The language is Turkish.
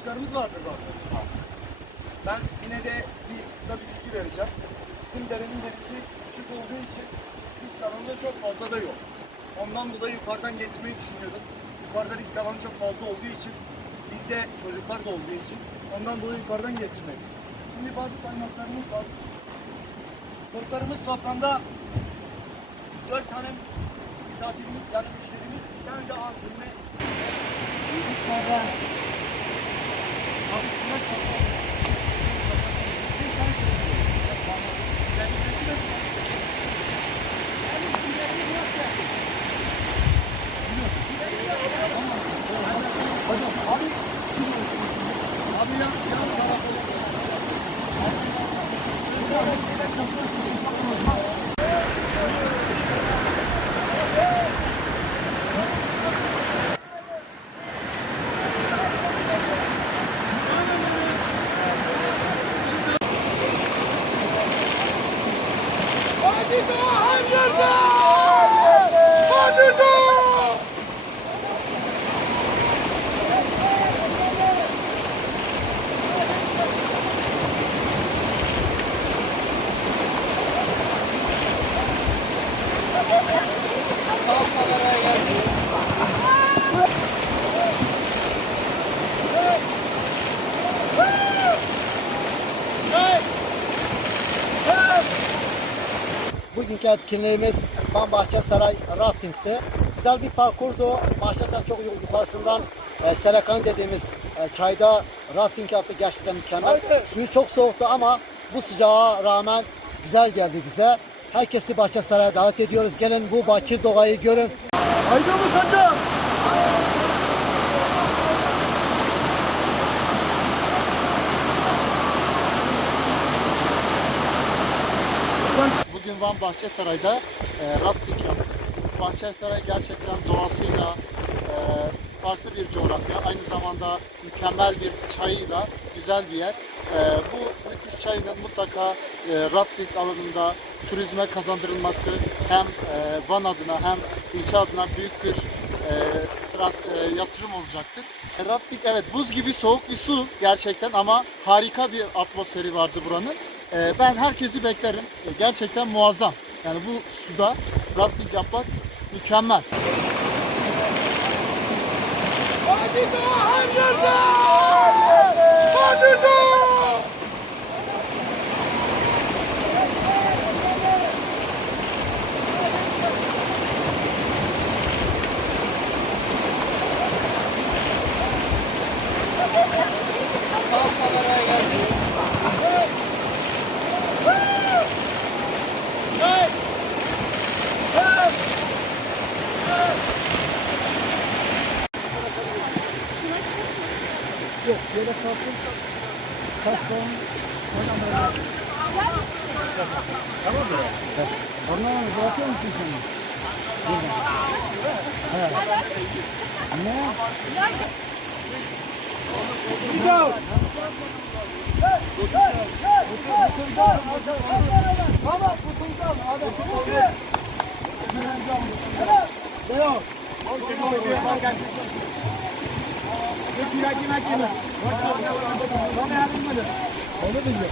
arkadaşlarımız vardı zaten. Ben yine de bir kısa bir bilgi vereceğim. Bizim derenin debisi düşük olduğu için risk alanı çok fazla da yok. Ondan dolayı yukarıdan getirmeyi düşünüyorduk. Yukarıda risk alanı çok fazla olduğu için bizde çocuklar da olduğu için ondan dolayı yukarıdan getirmedik. Şimdi bazı kaynaklarımız var. Balıklarımız toplamda 4 tane misafirimiz yani müşterimiz bir tane de altınme Bugünkü etkinliğimiz Van Bahçesaray Rafting'ti. Güzel bir parkurdu. Bahçesaray çok yukarısından e, Serakan dediğimiz e, çayda rafting yaptık. Gerçekten mükemmel. Suyu çok soğuktu ama bu sıcağa rağmen güzel geldi bize. Herkesi Bahçesaray'a davet ediyoruz. Gelin bu bakir doğayı görün. Haydi mı saçım? Bugün Van Bahçesaray'da e, rafting yaptık. Bahçesaray gerçekten doğasıyla e, farklı bir coğrafya. Aynı zamanda mükemmel bir çayıyla güzel bir yer. E, bu müthiş çayın mutlaka e, rafting alanında turizme kazandırılması hem e, Van adına hem ilçe adına büyük bir e, e, yatırım olacaktır. E, rafting evet buz gibi soğuk bir su gerçekten ama harika bir atmosferi vardı buranın. Ben herkesi beklerim. Gerçekten muazzam. Yani bu suda rafting yapmak mükemmel. Bandito her yerde! Bandito! yok. Böyle kalsın. Kalsın. Tamam mı? Ondan bırakıyor musun sen? Ne? Go! Baba kurtulacağım. Hadi kurtulacağım. Devam. Devam. Devam. Devam. Devam. Onu biliyor.